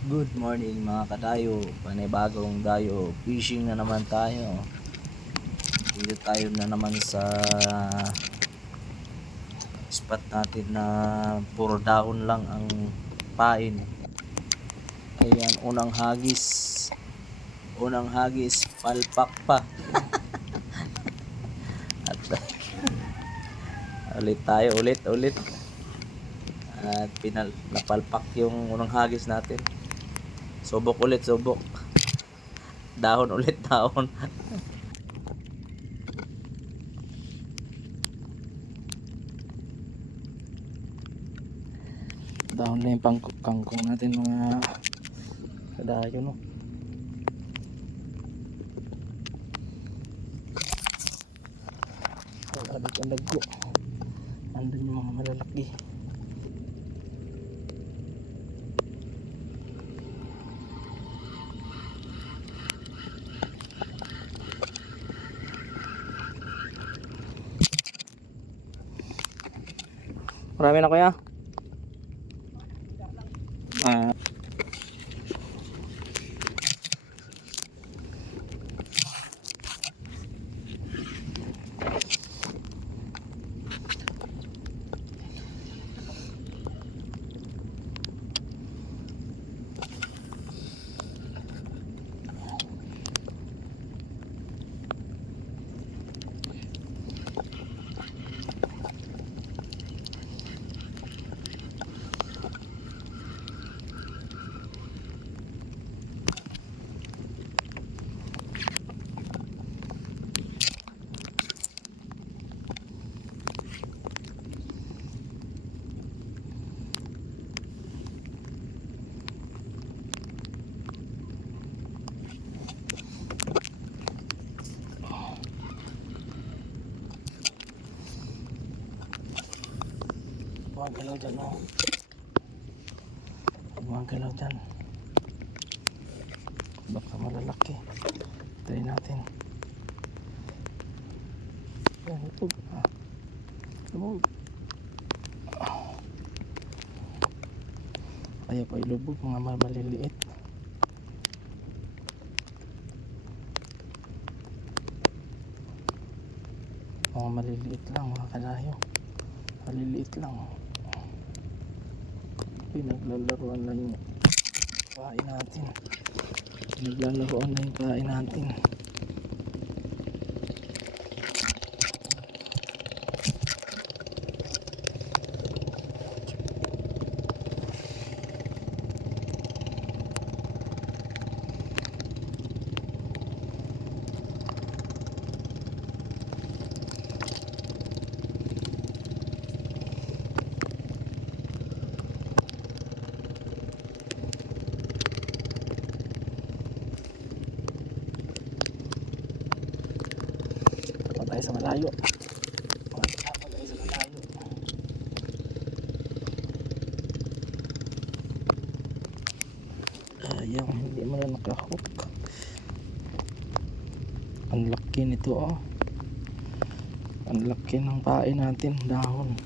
Good morning mga kadayo, panibagong dayo, fishing na naman tayo. Dito tayo na naman sa spot natin na puro dahon lang ang pain. Ayan, unang hagis, palpak pa. At ulit. At napalpak yung unang hagis natin. Subok. Dahon ulit. Dahon na yung kangkong natin mga kadayo, no. Alag ko. Andun yung mga malalaki. Marami na kuya. Huwag galaw dyan, oh. Huwag galaw dyan. Baka malalaki. Try natin. Yan, ito. Lubog. Ayaw pa ilubog, mga maliliit. Mga maliliit lang, mga kadayo. Maliliit lang. Pinaglalaroan lang yung pain natin. Tayo sa malayo. Ayaw, hindi mo na nakahook. Ang laki nito, oh. Ang laki ng pain natin, dahon.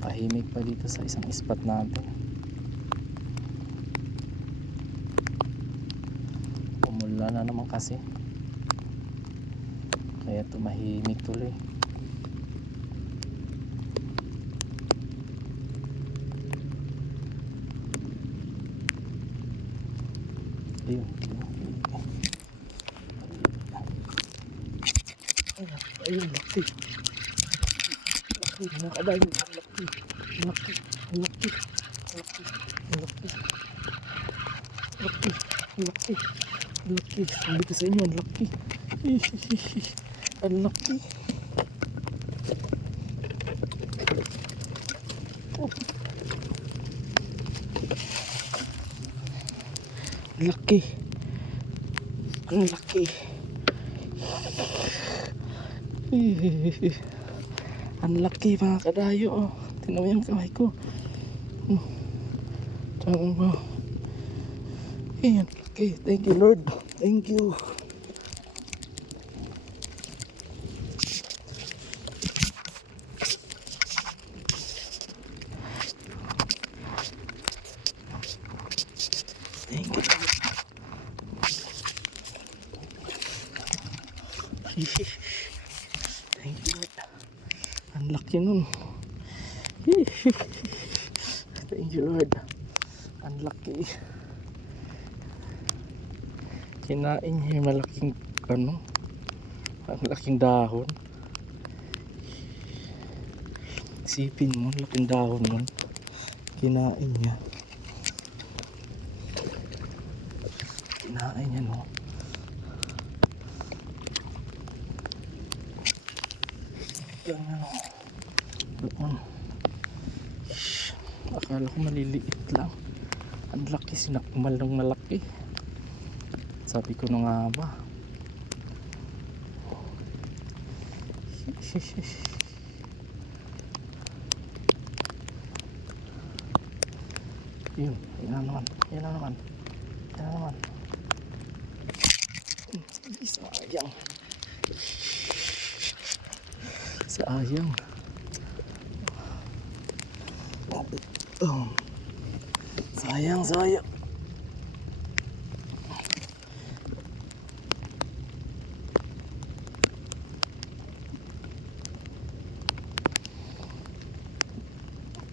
Tahimik pa dito sa isang spot natin. Umula na naman kasi, kaya tumahimik tuloy. Ayun, laki. Mga kadayo, laki. Sabi ko sa inyo, ang laki. Ang laki. Oh. Laki. Ang laki. Ang laki mga kadayo, oh. Tingnan mo yung kamay ko. Tama. Ayan. Okay, thank you Lord. Thank you. Thank you Lord. Thank you Lord. Ang laki nun. Thank you Lord. Ang laki. Kinain niya yung malaking ano, ang laking dahon. Isipin mo, laking dahon nun. Kinain niya. Kinain niya, no? Yan, ano. Doon. Akala ko maliliit lang. Ang laki, sinakmal ng malaki. Sabi ko na nga ba. Yun, yan na naman. Yan na naman. Yan na naman. Sayang. Sayang. Sayang, sayang.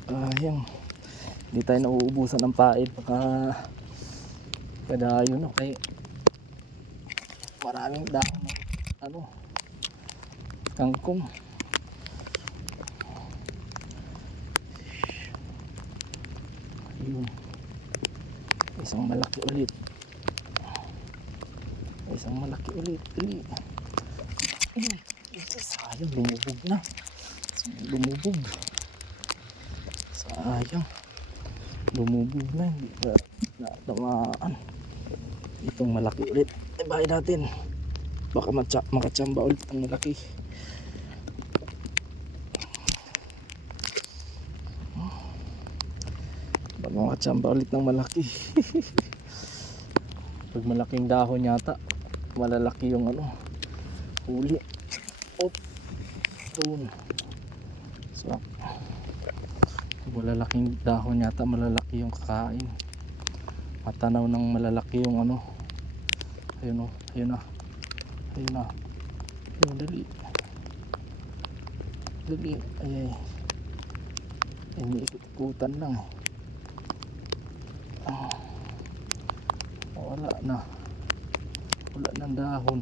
Sayang. Hindi tayo nauubusan ng pain. Baka padayon, okay. Maraming dahon ng ano, kangkong. Ayun. Isang malaki ulit. Isang malaki ulit. Sayang, lumubog na. Lumubog. Sayang. Lumubog na. Hindi pa natamaan. Itong malaki ulit. Ibahin natin. Baka makachamba ulit itong malaki. Baka makachamba ulit ng malaki. Pag malaking dahon yata, malalaki yung ano, huli. Op. Doon. So, malalaking dahon yata, malalaki yung kakain. Matanaw ng malalaki yung ano. Ayun o, ayun na. Ayun na. Ayun, dali. Dali. Ay. Iniikutan lang eh. Wala na. Wala ng dahon.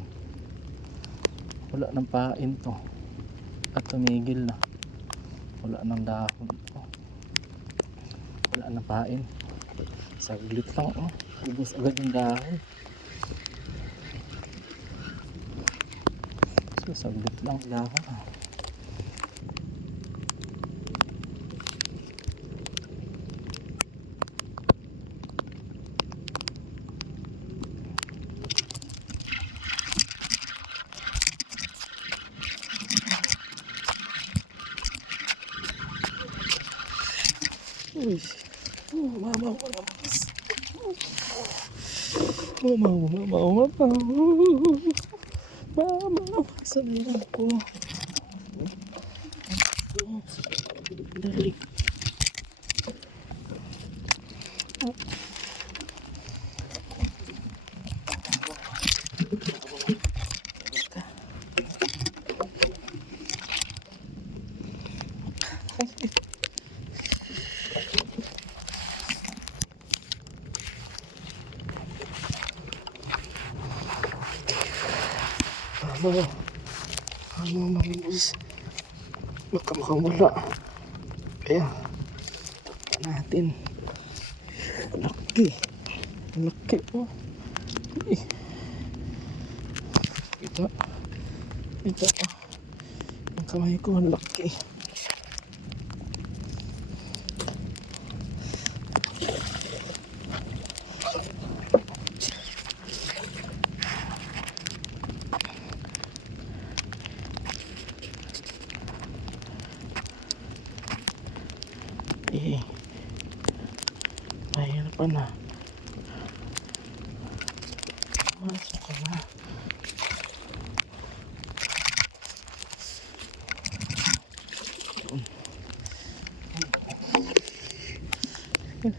Wala ng pain to. At tumigil na. Wala ng dahon to. Wala ng pain. Saglit lang oh. Ubus agad yung dahon. So saglit lang dahon ah. Uy, mama. Sabihan ko. Dali. Mamabis. Baka makamula. Kaya natin. Laki. Laki oh. Kita oh. Ang kamay ko ang laki. Ayun. pa na. Pasok ka na.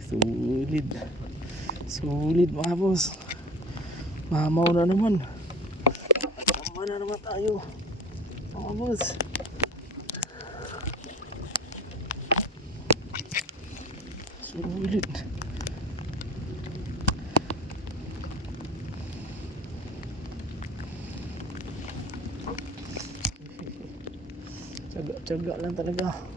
Sulit. Sulit mga boss. Mamaw na naman. Tama na naman tayo. Mga boss. Sulit. Tsaga lang talaga.